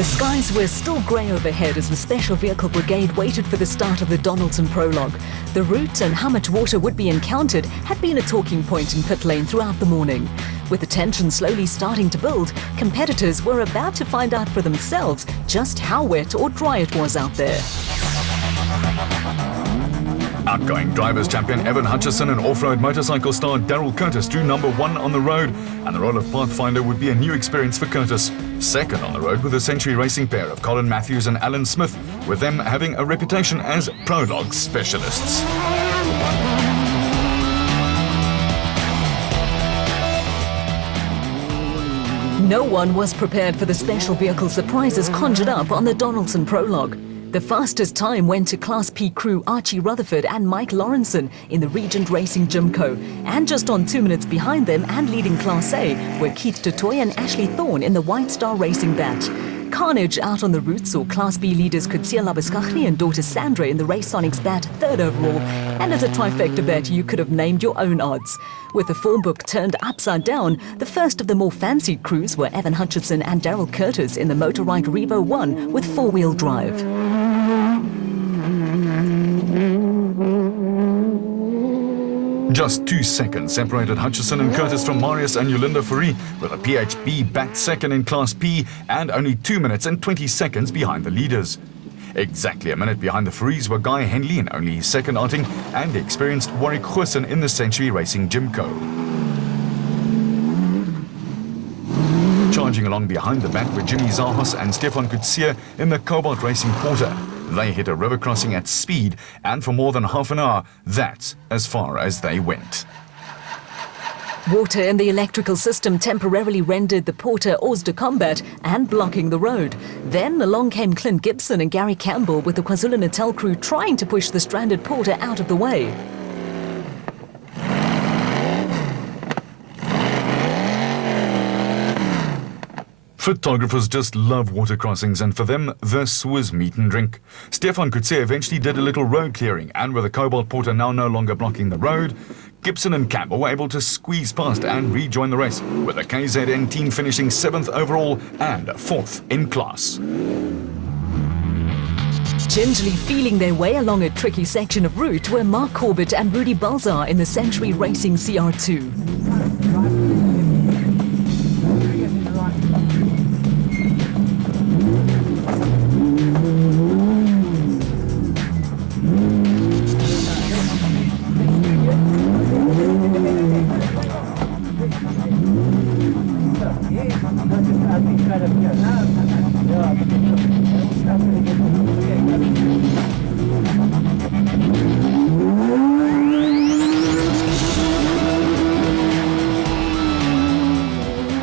The skies were still grey overhead as the Special Vehicle Brigade waited for the start of the Donaldson prologue. The route and how much water would be encountered had been a talking point in pit lane throughout the morning. With the tension slowly starting to build, competitors were about to find out for themselves just how wet or dry it was out there. Outgoing Drivers' Champion Evan Hutchison and off-road motorcycle star Daryl Curtis drew number 1 on the road, and the role of Pathfinder would be a new experience for Curtis. Second on the road with the Century Racing pair of Colin Matthews and Alan Smith, with them having a reputation as prologue specialists. No one was prepared for the special vehicle surprises conjured up on the Donaldson prologue. The fastest time went to Class P crew Archie Rutherford and Mike Lawrenson in the Regent Racing Jimco. And just on 2 minutes behind them and leading Class A were Keith Dutoy and Ashley Thorne in the White Star Racing Bat. Carnage out on the route saw Class B leaders Kutsia Labuskachli and daughter Sandra in the Race Sonics Bat 3rd overall. And as a trifecta bet, you could have named your own odds. With the form book turned upside down, the first of the more fancied crews were Evan Hutchison and Daryl Curtis in the Motorride Revo 1 with 4-wheel drive. Just 2 seconds separated Hutchison and Curtis from Marius and Yolinda Fourie, with a PHB bat second in Class P and only 2 minutes and 20 seconds behind the leaders. Exactly a minute behind the Fouries were Guy Henley in only his second outing and experienced Warwick Goosen in the Century Racing Jimco. Charging along behind the bat were Jimmy Zahos and Stefan Kutsia in the Cobalt Racing Porter. They hit a river crossing at speed, and for more than half an hour, that's as far as they went. Water in the electrical system temporarily rendered the Porter hors de combat and blocking the road. Then along came Clint Gibson and Gary Campbell with the KwaZulu-Natal crew trying to push the stranded Porter out of the way. Photographers just love water crossings, and for them, this was meat and drink. Stefan Kutsia eventually did a little road clearing, and with the Cobalt Porter now no longer blocking the road, Gibson and Campbell were able to squeeze past and rejoin the race, with the KZN team finishing 7th overall and 4th in class. Gingerly feeling their way along a tricky section of route were Mark Corbett and Rudy Balzar in the Century Racing CR2.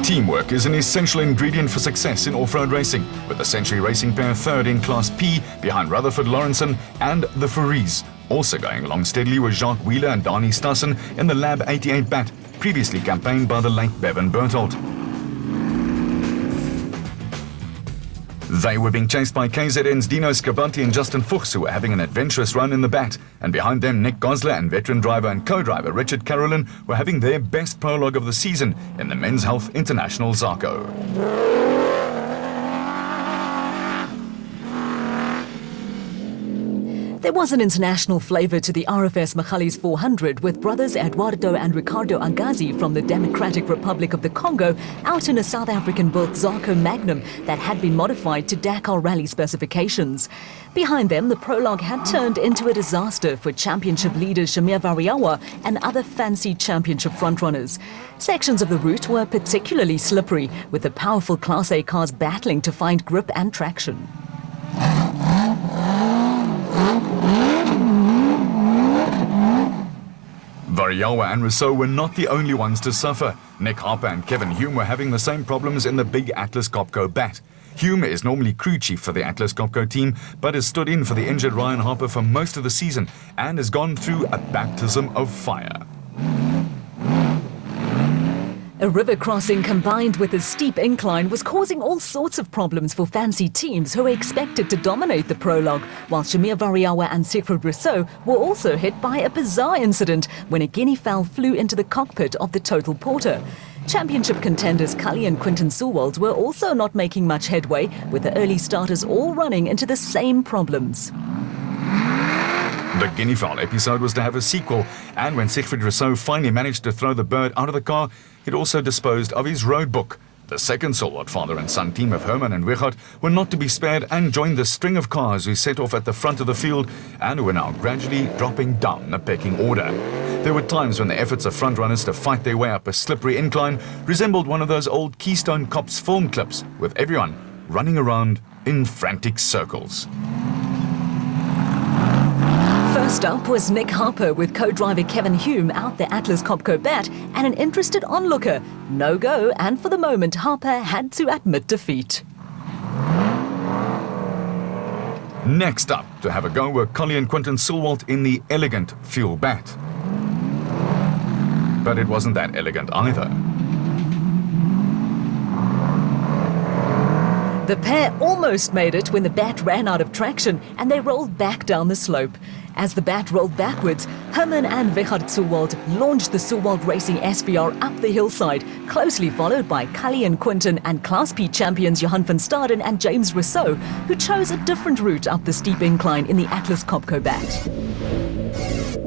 Teamwork is an essential ingredient for success in off-road racing, with the Century Racing pair 3rd in Class P behind Rutherford Lawrenson and the Fouries. Also going along steadily was Jacques Wheeler and Dani Stassen in the Lab 88 Bat, previously campaigned by the late Bevan Berthold. They were being chased by KZN's Dino Scabanti and Justin Fuchs, who were having an adventurous run in the Bat. And behind them, Nick Gosler and veteran driver and co-driver Richard Carolyn were having their best prologue of the season in the Men's Health International Zarco. There was an international flavour to the RFS Magalies 400 with brothers Eduardo and Ricardo Agazi from the Democratic Republic of the Congo out in a South African-built Zarco Magnum that had been modified to Dakar Rally specifications. Behind them, the prologue had turned into a disaster for championship leaders Shamir Variawa and other fancy championship frontrunners. Sections of the route were particularly slippery, with the powerful Class A cars battling to find grip and traction. Variawa and Rousseau were not the only ones to suffer. Nick Harper and Kevin Hume were having the same problems in the big Atlas Copco Bat. Hume is normally crew chief for the Atlas Copco team, but has stood in for the injured Ryan Harper for most of the season and has gone through a baptism of fire. A river crossing combined with a steep incline was causing all sorts of problems for fancy teams who were expected to dominate the prologue, while Shamir Variawa and Siegfried Rousseau were also hit by a bizarre incident when a guinea fowl flew into the cockpit of the Total Porter. Championship contenders Cully and Quinton Sewald were also not making much headway, with the early starters all running into the same problems. The guinea fowl episode was to have a sequel, and when Siegfried Rousseau finally managed to throw the bird out of the car, it also disposed of his road book. The second Sewald father and son team of Herman and Wichert were not to be spared and joined the string of cars who set off at the front of the field and were now gradually dropping down the pecking order. There were times when the efforts of frontrunners to fight their way up a slippery incline resembled one of those old Keystone Cops film clips, with everyone running around in frantic circles. First up was Nick Harper with co-driver Kevin Hume out the Atlas Copco bat and an interested onlooker. No go, and for the moment Harper had to admit defeat. Next up to have a go were Cully and Quinton Sewald in the elegant fuel bat. But it wasn't that elegant either. The pair almost made it when the bat ran out of traction and they rolled back down the slope. As the bat rolled backwards, Herman and Wichert Sewald launched the Sewald Racing SVR up the hillside, closely followed by Cully and Quinton and Class P champions Johan van Staden and James Rousseau, who chose a different route up the steep incline in the Atlas Copco bat.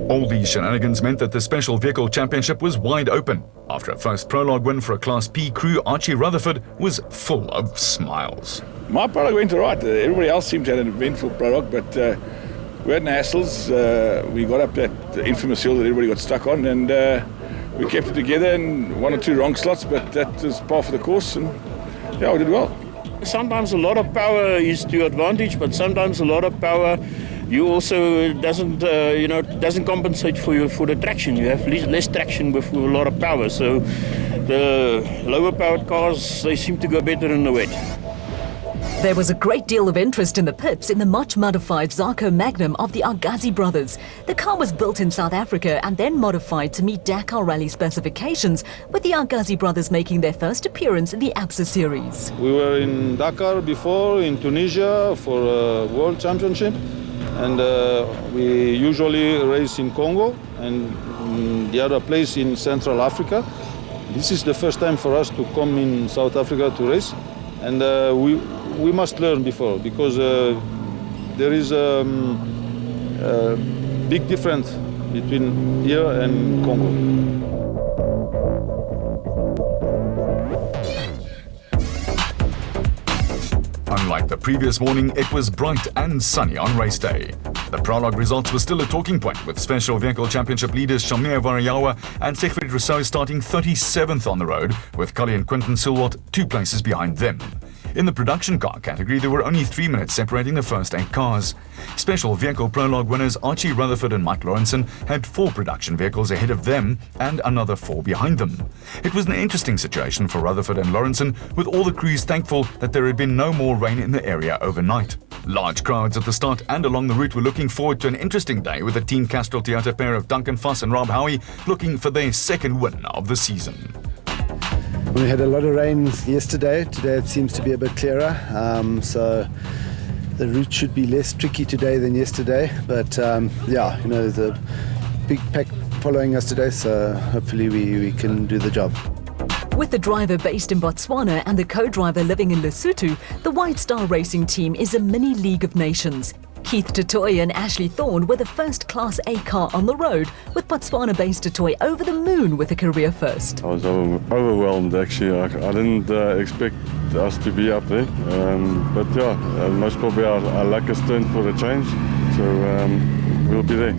All these shenanigans meant that the Special Vehicle Championship was wide open. After a first prologue win for a Class P crew, Archie Rutherford was full of smiles. My prologue went all right. Everybody else seemed to have an eventful prologue, but we had no hassles. We got up that infamous hill that everybody got stuck on, and we kept it together, and one or two wrong slots, but that was par for the course, and yeah, we did well. Sometimes a lot of power is to your advantage, but sometimes a lot of power you also doesn't compensate for the traction. You have less traction with a lot of power. So the lower powered cars, they seem to go better in the wet. There was a great deal of interest in the pits in the much modified Zarco Magnum of the Argazi brothers. The car was built in South Africa and then modified to meet Dakar Rally specifications, with the Argazi brothers making their first appearance in the ABSA series. We were in Dakar before, in Tunisia for a World Championship, and we usually race in Congo and the other place in Central Africa. This is the first time for us to come in South Africa to race, and we must learn before, because there is a big difference between here and Congo. Unlike the previous morning, it was bright and sunny on race day. The prologue results were still a talking point, with Special Vehicle Championship leaders Shamir Varayawa and Siegfried Rousseau starting 37th on the road, with Cully and Quinton Sewald 2 places behind them. In the production car category, there were only 3 minutes separating the first 8 cars. Special Vehicle Prologue winners Archie Rutherford and Mike Lawrenson had 4 production vehicles ahead of them and another 4 behind them. It was an interesting situation for Rutherford and Lawrenson, with all the crews thankful that there had been no more rain in the area overnight. Large crowds at the start and along the route were looking forward to an interesting day, with the Team Castrol Toyota pair of Duncan Voss and Rob Howie looking for their second win of the season. We had a lot of rain yesterday. Today it seems to be a bit clearer, so the route should be less tricky today than yesterday. But yeah, there's a big pack following us today, so hopefully we can do the job. With the driver based in Botswana and the co-driver living in Lesotho, the White Star Racing team is a mini League of Nations. Keith Tutoy and Ashley Thorne were the first Class A car on the road, with Botswana-based Tutoy over the moon with a career first. I was overwhelmed, actually. I didn't expect us to be up there, but yeah, most probably our luck has turned for a change, so we'll be there.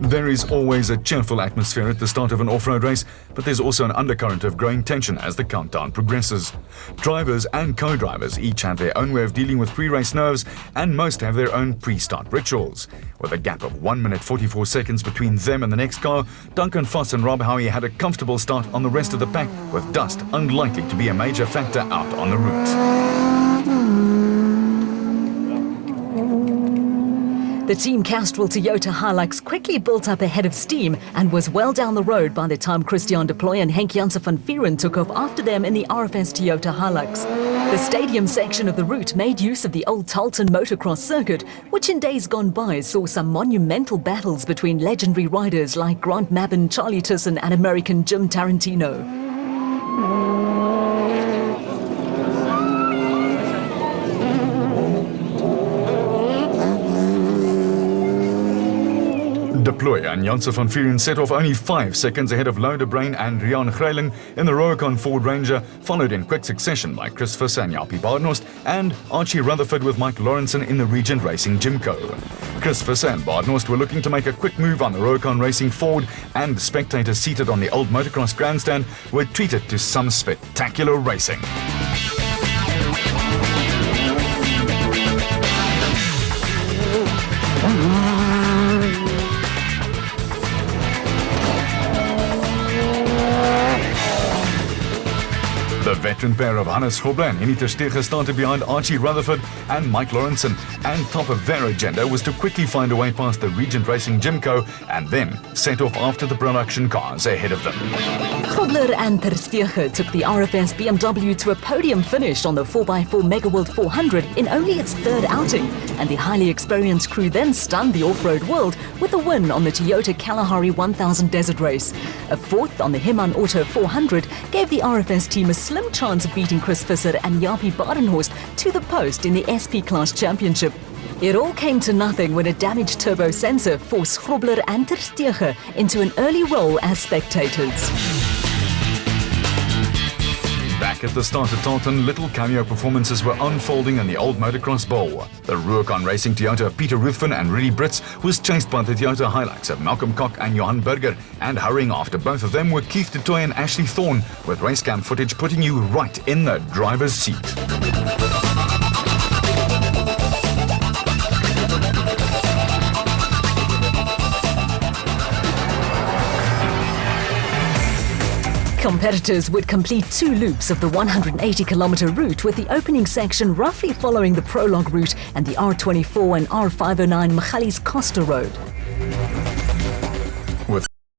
There is always a cheerful atmosphere at the start of an off-road race, but there's also an undercurrent of growing tension as the countdown progresses. Drivers and co-drivers each have their own way of dealing with pre-race nerves, and most have their own pre-start rituals. With a gap of 1 minute 44 seconds between them and the next car, Duncan Voss and Rob Howie had a comfortable start on the rest of the pack, with dust unlikely to be a major factor out on the route. The Team Castrol Toyota Hilux quickly built up a head of steam and was well down the road by the time Christian de Plooy and Henk Janssen van Vieren took off after them in the RFS Toyota Hilux. The stadium section of the route made use of the old Talton motocross circuit, which in days gone by saw some monumental battles between legendary riders like Grant Mabin, Charlie Thyssen and American Jim Tarantino. Deploy and Janse van Vuren set off only 5 seconds ahead of Lodebrain and Rian Greiling in the Rubicon Ford Ranger, followed in quick succession by Chris Visser and Jaapie Badenhorst and Archie Rutherford with Mike Lawrenson in the Regent Racing Jimco. Chris Visser and Badenhorst were looking to make a quick move on the Rubicon Racing Ford, and spectators seated on the old motocross grandstand were treated to some spectacular racing. The veteran pair of Hannes Grobler and Henny Terstegen started behind Archie Rutherford and Mike Lawrenson, and top of their agenda was to quickly find a way past the Regent Racing Jimco and then set off after the production cars ahead of them. Grobler and Terstegen took the RFS BMW to a podium finish on the 4x4 Megaworld 400 in only its third outing, and the highly experienced crew then stunned the off-road world with a win on the Toyota Kalahari 1000 Desert Race. A fourth on the Himan Auto 400 gave the RFS team a slim chance of beating Chris Visser and Jaapie Badenhorst to the post in the SP Class Championship. It all came to nothing when a damaged turbo sensor forced Grobler and Terstegen into an early role as spectators. Back at the start at Tarleton, little cameo performances were unfolding in the old motocross bowl. The Rubicon Racing Toyota of Peter Ruthven and Rudy Brits was chased by the Toyota Hilux of Malcolm Koch and Johan Berger, and hurrying after both of them were Keith Du Toit and Ashley Thorne, with racecam footage putting you right in the driver's seat. Competitors would complete 2 loops of the 180-kilometer route, with the opening section roughly following the prologue route and the R24 and R509 Magalies Costa Road.